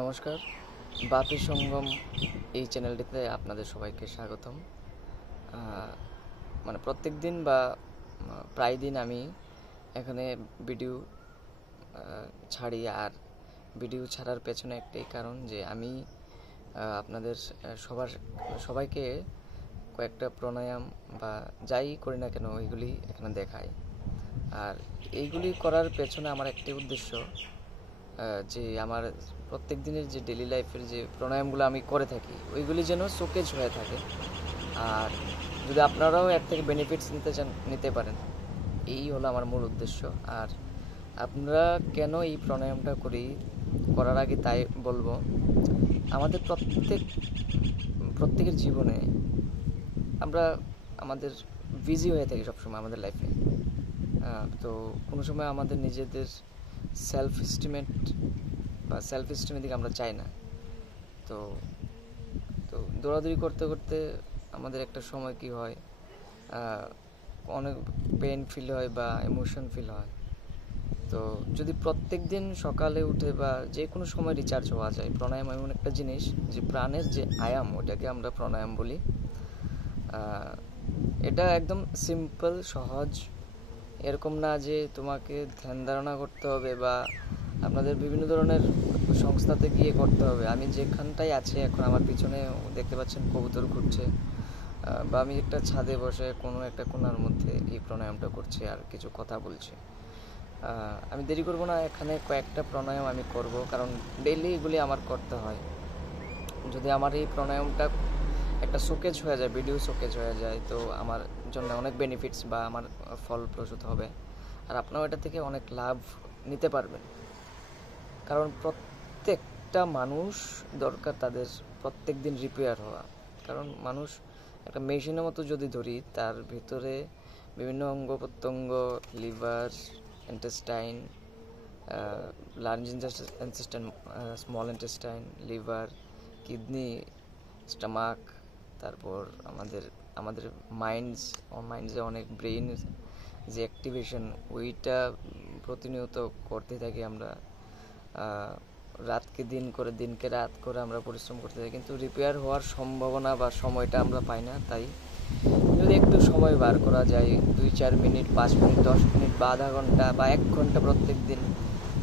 নমস্কার, বাপি সঙ্গম এই চ্যানেলটিতে আপনাদের সবাইকে স্বাগতম। প্রত্যেক দিন বা প্রায় দিন আমি এখানে ভিডিও ছাড়ি। আর ভিডিও ছাড়ার পেছনে একটাই কারণ যে আমি আপনাদের সবাইকে কয়েকটা প্রাণায়াম বা যাই করি না কেন ওইগুলি এখানে দেখাই। আর এইগুলি করার পেছনে আমার একটাই উদ্দেশ্য, যে আমার প্রত্যেক দিনের যে ডেলি লাইফের যে প্রাণায়ামগুলো আমি করে থাকি ওইগুলি যেন শোকেজ হয়ে থাকে। আর যদি আপনারাও এর থেকে বেনিফিটস নিতে পারেন, এই হলো আমার মূল উদ্দেশ্য। আর আপনারা কেন এই প্রাণায়ামটা করার আগে তাই বলবো, আমাদের প্রত্যেকের জীবনে আমরা আমাদের বিজি হয়ে থাকি সবসময় আমাদের লাইফে। তো কোনো সময় আমাদের নিজেদের সেলফ এস্টিমের দিকে আমরা চাই না। তো তো দৌড়াদৌড়ি করতে করতে আমাদের একটা সময় কি হয়, অনেক পেন ফিল হয় বা ইমোশন ফিল হয়। তো যদি প্রত্যেক দিন সকালে উঠে বা যে কোনো সময় রিচার্জ হওয়া যায়, প্রাণায়াম এমন একটা জিনিস যে প্রাণের যে আয়াম, ওটাকে আমরা প্রাণায়াম বলি। এটা একদম সিম্পল, সহজ। এরকম না যে তোমাকে ধ্যান ধারণা করতে হবে বা আপনাদের বিভিন্ন ধরনের সংস্থাতে গিয়ে করতে হবে। আমি যেখানটায় আছি এখন, আমার পিছনে দেখতে পাচ্ছেন কবুতর ঘুরছে, বা আমি একটা ছাদে বসে কোনো একটা কোণার মধ্যে এই প্রাণায়ামটা করছি আর কিছু কথা বলছি। আমি দেরি করব না, এখানে কয়েকটা প্রাণায়াম আমি করব, কারণ ডেইলি এগুলি আমার করতে হয়। যদি আমার এই প্রাণায়ামটা একটা শোকেজ হয়ে যায়, ভিডিও শোকেজ হয়ে যায়, তো আমার জন্য অনেক বেনিফিটস বা আমার ফলপ্রসূ হবে। আর আপনারাও এটা থেকে অনেক লাভ নিতে পারবেন। কারণ প্রত্যেকটা মানুষ দরকার তাদের প্রত্যেক দিন রিপেয়ার হওয়া। কারণ মানুষ একটা মেশিনের মতো যদি ধরি, তার ভিতরে বিভিন্ন অঙ্গ প্রত্যঙ্গ, liver, intestine, large intestine, small intestine, liver, kidney, stomach, তারপর আমাদের মাইন্ডসে অনেক ব্রেইন যে অ্যাক্টিভেশন, ওইটা প্রতিনিয়ত করতে থাকি আমরা। রাতকে দিন করে, দিনকে রাত করে আমরা পরিশ্রম করতে থাকি, কিন্তু রিপেয়ার হওয়ার সম্ভাবনা বা সময়টা আমরা পাই না। তাই যদি একটু সময় বার করা যায়, 2-4 মিনিট, 5 মিনিট, 10 মিনিট বা আধা ঘন্টা বা 1 ঘন্টা প্রত্যেক দিন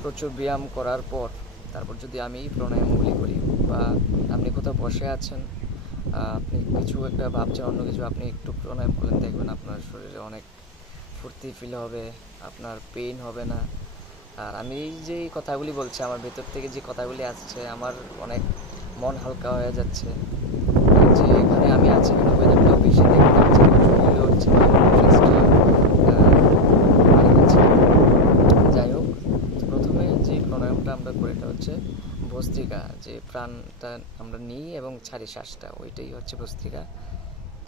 প্রচুর ব্যায়াম করার পর তারপর যদি আমি প্রাণায়ামগুলি করি, বা আপনি কোথাও বসে আছেন, আপনি কিছু একটা ভাবছেন, অন্য কিছু, আপনি একটু প্রাণায়াম করলেন, দেখবেন আপনার শরীরে অনেক ফুর্তি ফিল হবে, আপনার পেইন হবে না। আর আমি এই যে কথাগুলি বলছি, আমার ভেতর থেকে যে কথাগুলি আসছে, আমার অনেক মন হালকা হয়ে যাচ্ছে যে এখানে আমি আছি, এখানে ওয়েদারটাও বেশি দেখতে পাচ্ছি, ফুলে উঠছে, যাই হোক, প্রথমে যে প্রাণায়ামটা আমরা করি এটা হচ্ছে ভস্ত্রিকা। যে প্রাণটা আমরা নিই এবং ছাড়ি শ্বাসটা, ওইটাই হচ্ছে ভস্ত্রিকা।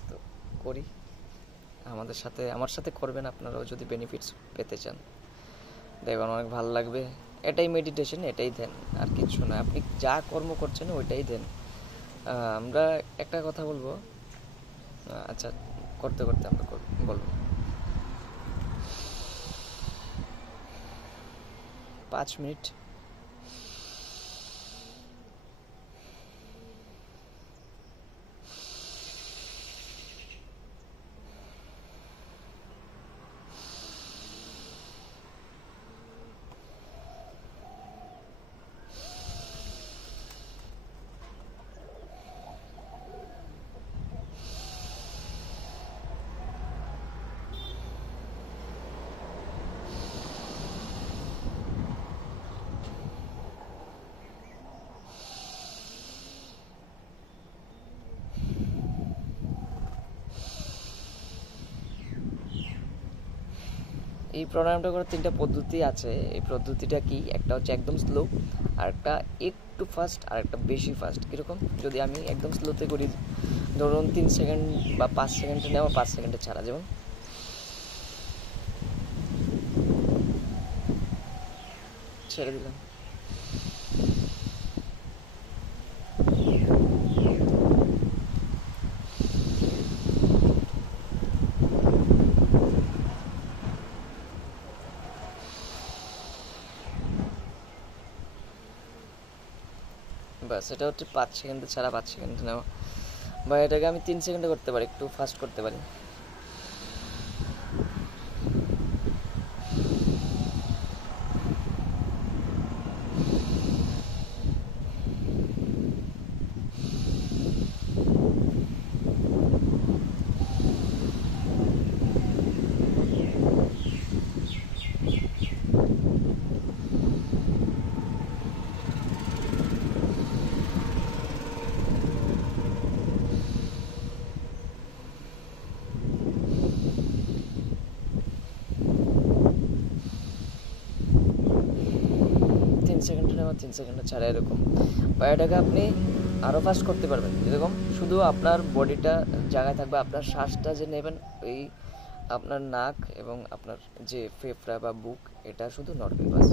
তো করি, আমার সাথে করবেন আপনারাও যদি বেনিফিটস পেতে চান। দেখবেন অনেক ভালো লাগবে। এটাই মেডিটেশন, এটাই ধ্যান, আর কিছু না। আপনি যা কর্ম করছেন ওইটাই ধ্যান। আমরা একটা কথা বলবো, আচ্ছা, করতে করতে আমরা বলবো। 5 মিনিট। এই প্রাণায়ামটা করার 3টা পদ্ধতি আছে। এই পদ্ধতিটা কি, একটা হচ্ছে একদম স্লো, আর একটা একটু ফাস্ট, আর একটা বেশি ফাস্ট। কীরকম, যদি আমি একদম স্লোতে করি, ধরুন 3 সেকেন্ড বা 5 সেকেন্ডে নেওয়া, 5 সেকেন্ডে ছাড়া, যেমন ছেড়ে দিলাম। বাস এটা হচ্ছে 5 সেকেন্ডে ছাড়া 5 সেকেন্ডে নেওয়া, বা এটাকে আমি 3 সেকেন্ডে করতে পারি, একটু ফাস্ট করতে পারি। তিন সেকেন্ডে নেওয়া 3 সেকেন্ডে ছাড়া, এরকম। বা এটাকে আপনি আরও ফাস্ট করতে পারবেন, যেরকম শুধু আপনার বডিটা জায়গায় থাকবে, আপনার শ্বাসটা যে নেবেন ওই আপনার নাক এবং আপনার যে ফেফড়া বা বুক এটা শুধু নড়বে, বাস।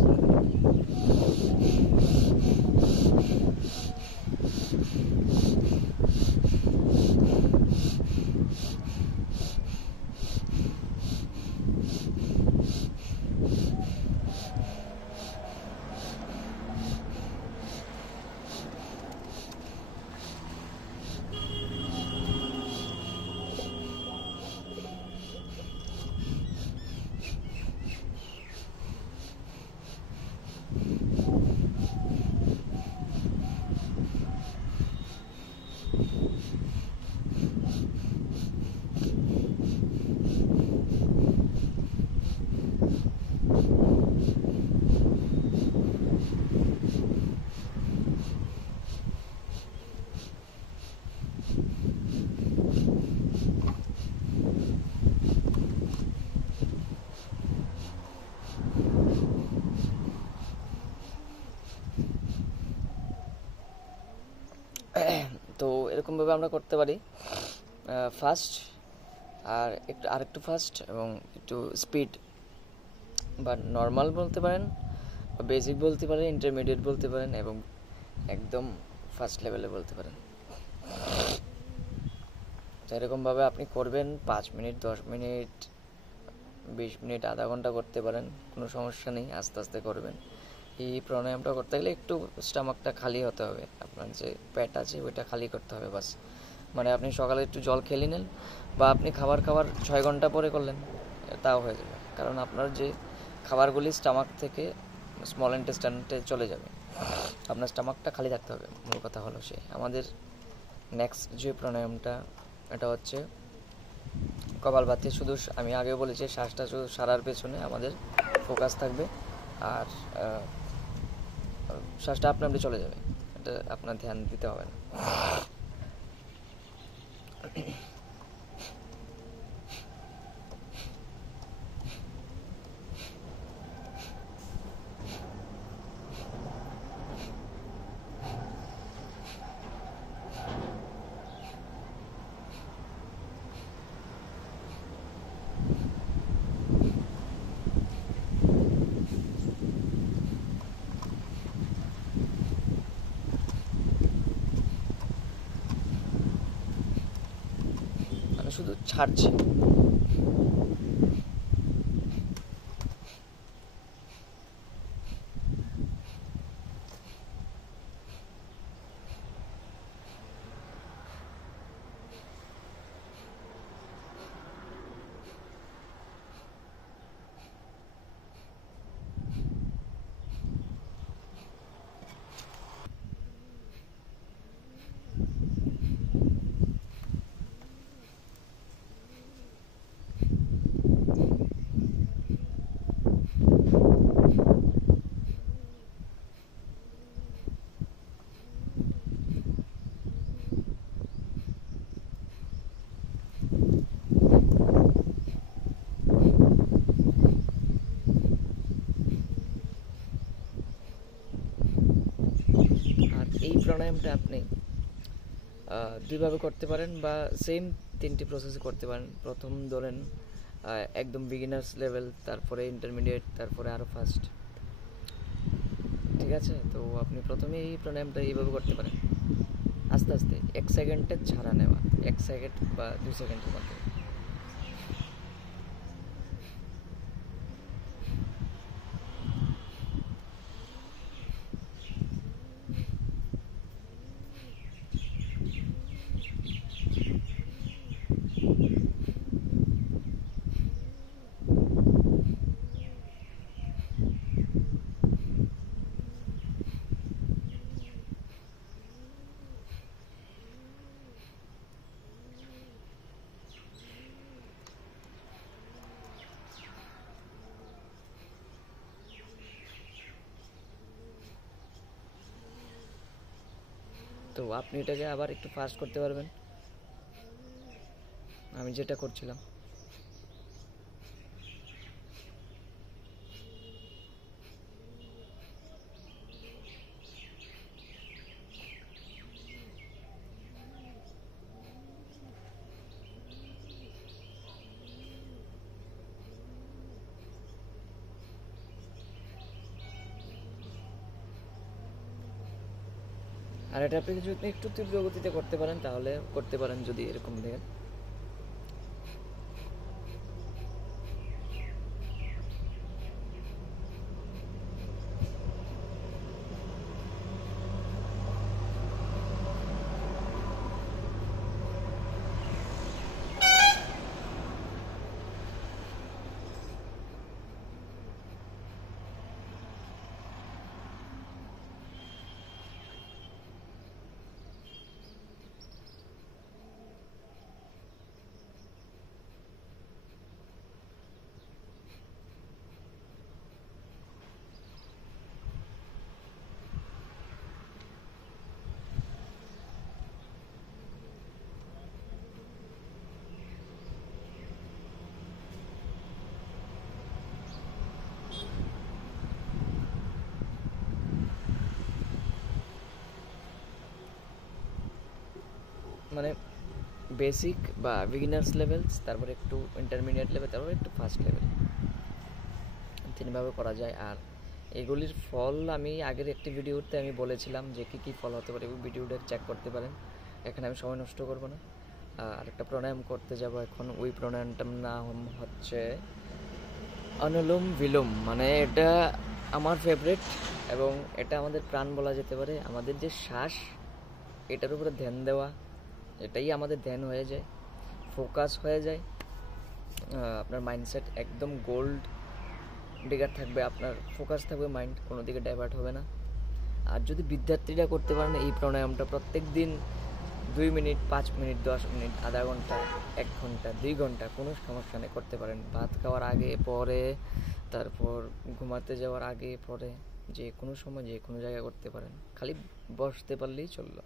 তো এরকমভাবে আমরা করতে পারি, ফাস্ট, আর আরেকটু ফাস্ট এবং একটু স্পিড, বা নর্মাল বলতে পারেন, বেসিক বলতে পারেন, ইন্টারমিডিয়েট বলতে পারেন, এবং একদম ফার্স্ট লেভেলে বলতে পারেন। তো এরকমভাবে আপনি করবেন 5 মিনিট, 10 মিনিট, 20 মিনিট, আধা ঘন্টা করতে পারেন, কোনো সমস্যা নেই। আস্তে আস্তে করবেন। এই প্রাণায়ামটা করতে গেলে একটু স্টমাকটা খালি হতে হবে, আপনার যে পেট আছে ওইটা খালি করতে হবে, বাস। মানে আপনি সকালে একটু জল খেয়ে নিলেন, বা আপনি খাবার 6 ঘন্টা পরে করলেন, তাও হয়ে যাবে। কারণ আপনার যে খাবারগুলি স্টমাক থেকে স্মল ইন্টেস্টাইনে চলে যাবে, আপনার স্টমাকটা খালি থাকতে হবে। মূল কথা হলো সে আমাদের নেক্সট যে প্রাণায়ামটা, এটা হচ্ছে কপালভাতি। শুধু আমি আগে বলেছি শ্বাসটা শুধু সারার পেছনে আমাদের ফোকাস থাকবে, আর শ্বাসটা আপনি চলে যাবে, এটা আপনার ধ্যান দিতে হবে না। আমি শুধু ছাড়ছি। এই প্রাণায়ামটা আপনি দুইভাবে করতে পারেন, বা সেম 3টি প্রসেসে করতে পারেন। প্রথম ধরেন একদম বিগিনার্স লেভেল, তারপরে ইন্টারমিডিয়েট, তারপরে আরও ফাস্ট। ঠিক আছে? তো আপনি প্রথমে এই প্রাণায়ামটা এইভাবে করতে পারেন, আস্তে আস্তে 1 সেকেন্ডের ছাড়া নেওয়া, 1 সেকেন্ড বা 2 সেকেন্ডের মধ্যে। তো আপনি এটাকে আবার একটু ফাস্ট করতে পারবেন, আমি যেটা করছিলাম। আর এটা আপনি যদি একটু তীব্র গতিতে করতে পারেন তাহলে করতে পারেন, যদি এরকম দেখেন। মানে বেসিক বা বিগিনার্স লেভেলস, তারপর একটু ইন্টারমিডিয়েট লেভেল, তারপর একটু ফার্স্ট লেভেল, তিনভাবে করা যায়। আর এগুলির ফল আমি আগের একটি ভিডিওতে আমি বলেছিলাম যে কী কী ফল হতে পারে, ভিডিওটা চেক করতে পারেন, এখানে আমি সময় নষ্ট করব না। আর একটা প্রাণায়াম করতে যাব এখন, ওই প্রাণায়ামটার নাম হচ্ছে অনুলোম বিলোম। মানে এটা আমার ফেভারিট এবং এটা আমাদের প্রাণ বলা যেতে পারে। আমাদের যে শ্বাস, এটার উপরে ধ্যান দেওয়া, এটাই আমাদের ধ্যান হয়ে যায়, ফোকাস হয়ে যায়, আপনার মাইন্ডসেট একদম গোল্ড ডিগার থাকবে, আপনার ফোকাস থাকবে, মাইন্ড কোনো দিকে ডাইভার্ট হবে না। আর যদি বিদ্যার্থীরা করতে পারেন এই প্রাণায়ামটা প্রত্যেক দিন 2 মিনিট, 5 মিনিট, 10 মিনিট, আধা ঘন্টা, 1 ঘন্টা, 2 ঘন্টা, কোনো সমস্যা নেই, করতে পারেন। ভাত খাওয়ার আগে পরে, তারপর ঘুমাতে যাওয়ার আগে পরে, যে কোনো সময় যে কোনো জায়গায় করতে পারেন, খালি বসতে পারলেই চললো।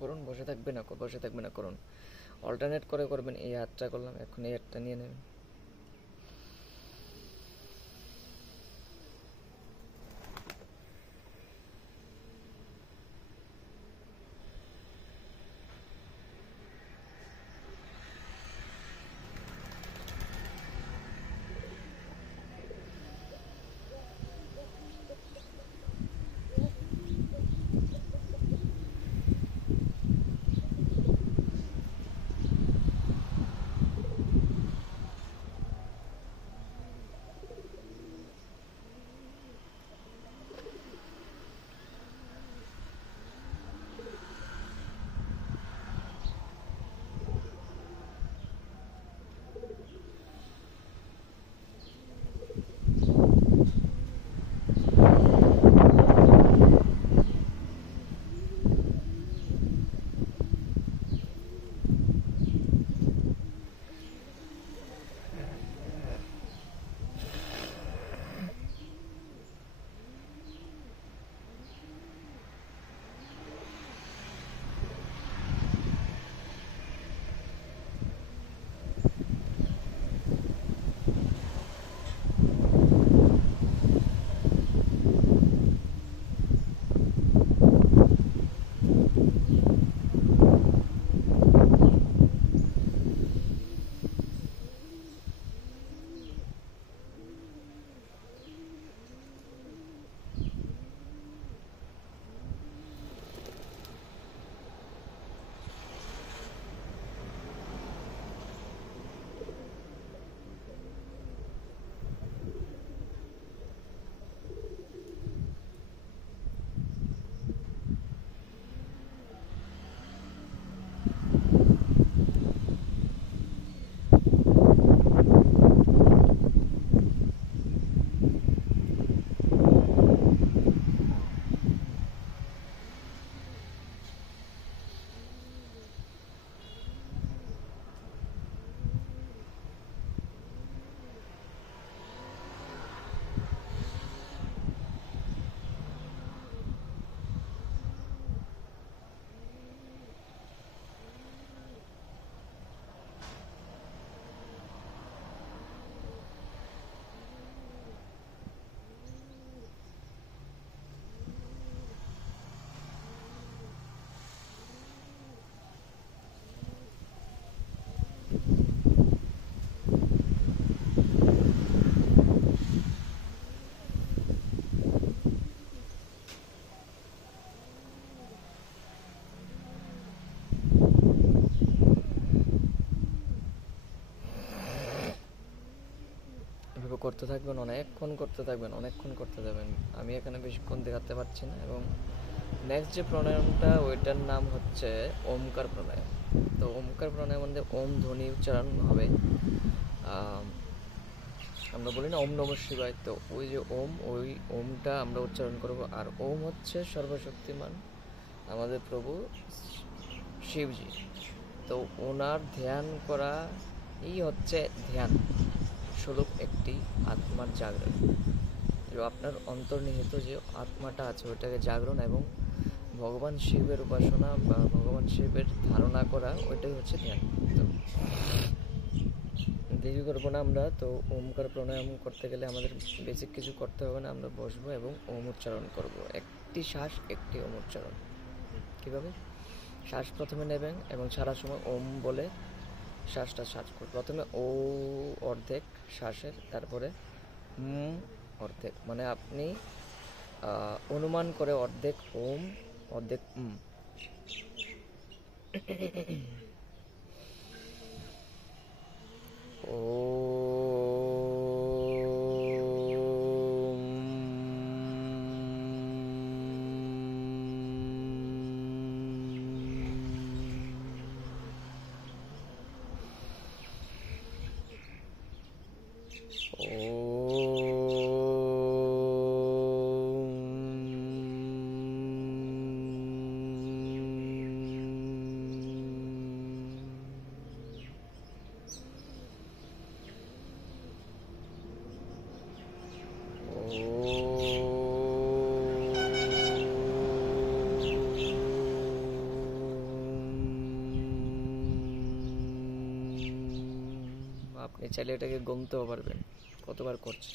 করুন, বসে থাকবে না, বসে থাকবে না, করুন, অল্টারনেট করে করবেন। এই হাতটা করলাম, এখন এই হাতটা নিয়ে নেবেন। করতে থাকবেন, অনেকক্ষণ করতে থাকবেন, অনেকক্ষণ করতে যাবেন। আমি এখানে বেশিক্ষণ দেখাতে পারছি না। এবং নেক্সট যে প্রাণায়ামটা, ওইটার নাম হচ্ছে ওমকার প্রাণায়াম। তো ওমকার প্রাণায়াম মধ্যে ওম ধ্বনি উচ্চারণ হবে। আমরা বলি না ওম নমঃ শিবায়, তো ওই যে ওম, ওই ওমটা আমরা উচ্চারণ করব। আর ওম হচ্ছে সর্বশক্তিমান আমাদের প্রভু শিবজি। তো ওনার ধ্যান করা এই হচ্ছে ধ্যান স্বরূপ একটি আত্মার জাগরণ। আপনার অন্তর্নিহিত যে আত্মাটা আছে ওইটাকে জাগরণ এবং ভগবান শিবের উপাসনা বা ভগবান শিবের ধারণা করা, ওইটাই হচ্ছে ধ্যান। তো দেরি করবো না আমরা। তো ওমকার প্রাণায়াম করতে গেলে আমাদের বেসিক কিছু করতে হবে না। আমরা বসবো এবং ওম উচ্চারণ করব। একটি শ্বাস, একটি ওম উচ্চারণ। কীভাবে? শ্বাস প্রথমে নেবেন এবং সারা সময় ওম বলে শ্বাসটা শ্বাস করব। প্রথমে ও অর্ধেক শ্বাসের, তারপরে অর্ধেক, মানে আপনি অনুমান করে অর্ধেক ওম, অর্ধেক ও আপনি চাইলে এটাকে গুনতেও পারবেন কতবার করছে।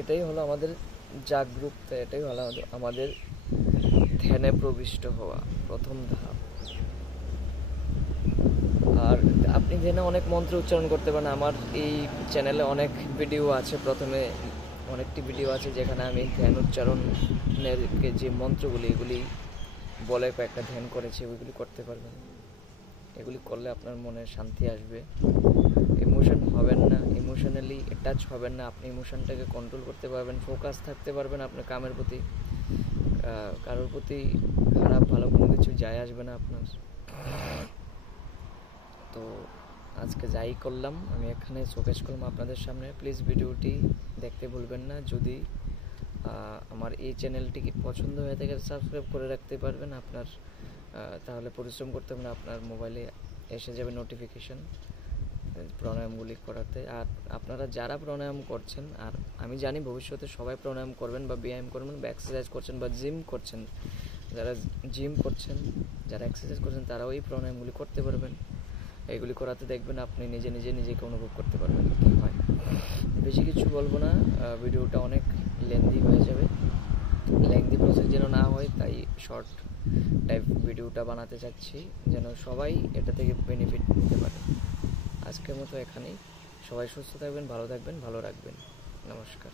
এটাই হলো আমাদের জাগরুকতা, এটাই হলো আমাদের ধ্যানে প্রবিষ্ট হওয়া প্রথম ধাপ। আর আপনি ধ্যানে অনেক মন্ত্র উচ্চারণ করতে পারেন। আমার এই চ্যানেলে অনেক ভিডিও আছে, প্রথমে অনেকটি ভিডিও আছে যেখানে আমি ধ্যান উচ্চারণের যে মন্ত্রগুলি এগুলি বলে কয়েকটা ধ্যান করেছি, ওইগুলি করতে পারবেন। এগুলি করলে আপনার মনে শান্তি আসবে, ইমোশন হবেন না, ইমোশনালি অ্যাটাচ হবেন না, আপনি ইমোশনটাকে কন্ট্রোল করতে পারবেন, ফোকাস থাকতে পারবেন আপনার কামের প্রতি, কারোর প্রতি খারাপ ভালো কোনো কিছু যায় আসবে না আপনার। তো আজকে যাই করলাম আমি এখানে শোকেস করলাম আপনাদের সামনে। প্লিজ ভিডিওটি দেখতে ভুলবেন না। যদি আমার এই চ্যানেলটিকে পছন্দ হয়ে থাকে সাবস্ক্রাইব করে রাখতে পারবেন আপনার, তাহলে পরিশ্রম করতে হবে না, আপনার মোবাইলে এসে যাবে নোটিফিকেশন প্রাণায়ামগুলি করাতে। আর আপনারা যারা প্রাণায়াম করছেন, আর আমি জানি ভবিষ্যতে সবাই প্রাণায়াম করবেন বা ব্যায়াম করবেন বা এক্সারসাইজ করছেন বা জিম করছেন, যারা জিম করছেন, যারা এক্সারসাইজ করছেন তারাও এই প্রাণায়ামগুলি করতে পারবেন। এগুলি করাতে দেখবেন আপনি নিজে নিজে নিজেকে অনুভব করতে পারবেন কী হয়। বেশি কিছু বলবো না, ভিডিওটা অনেক লেন্দি হয়ে যাবে। লেন্দি প্রসেস যেন না হয় তাই শর্ট টাইপ ভিডিওটা বানাতে চাচ্ছি, যেন সবাই এটা থেকে বেনিফিট নিতে পারে। আজকের মতো এখানেই। সবাই সুস্থ থাকবেন, ভালো থাকবেন, ভালো রাখবেন। নমস্কার।